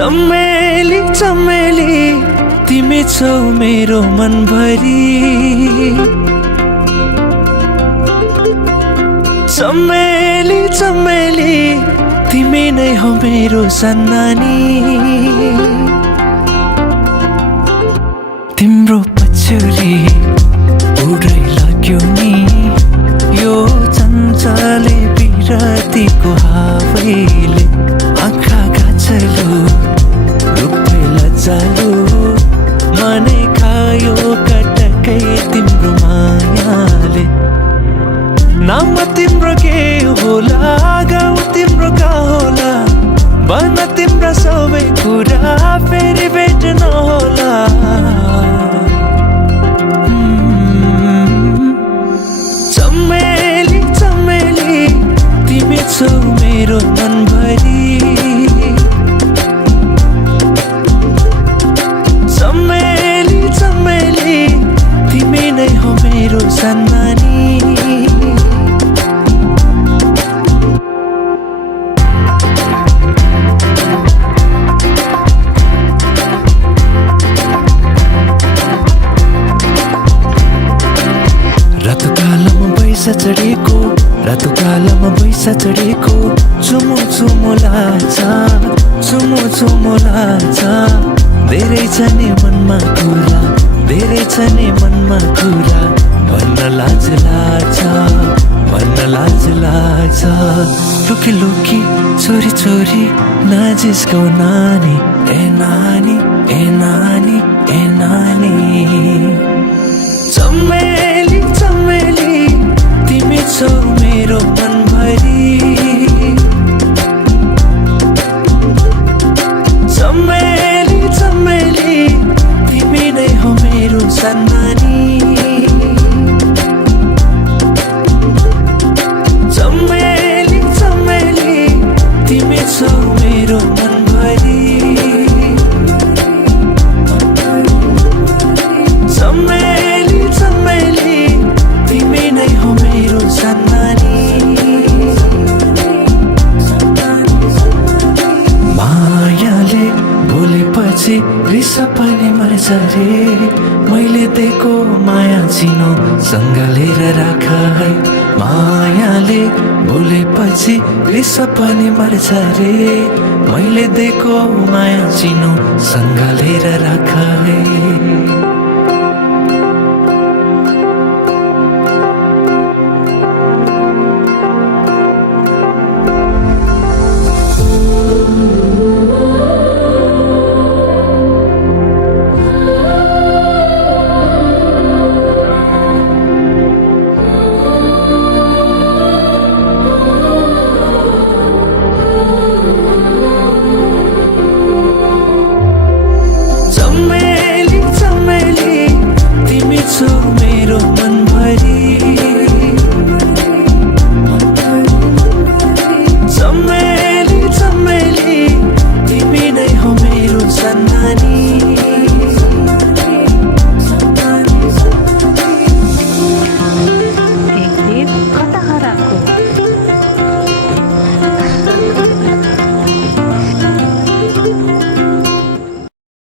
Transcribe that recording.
चमेली चमेली तिमी छौ मेरो मनभरि चमेली चमेली तिमी नै हो मेरो सन्नानी तिम्रो पछ्यौरी उडै लाग्यो नि यो चञ्चले बिरतीको हावैले आँखा गाछलो रूपै लज्जालो मनै खायो कटकै तिम्रो मायाले नाम तिम्रो के होला गाउँ तिम्रो कहाँ होला भन तिम्रो सबै कुरा फेरि भेट्न होला चमेली चमेली तिमी छौ मेरो मनभरि चमेली चमेली तिमी नै हो मेरो सन्नानी रातोकालमा बैसा चढेको चुमो चुमो लाग्छ चुमो लाग्छ धेरै छ नि मनमा कुरा धेरै छ नि मनमा कुरा भन्न लाज लाग्छ लुकी लुकी छोरी छोरी नजिस्को नानी ए नानी ए नानी ए नानी चमेली चमेली तिमी छौ मेरो मनभरि चमेली चमेली तिमी नै हो मेरो सन्नानी चमेली चमेली तिमी छौ मेरो मनभरि चमेली चमेली तिमी नै हो मेरो सन्नानी मायाले बोलेपछि रिस पनि मर्छ रे मैले दिएको माया चिनो सँग लिएर राख है मायाले बोलेपछि रिस पनि मर्छ रे मैले दिएको माया चिनो सँग लिएर राख है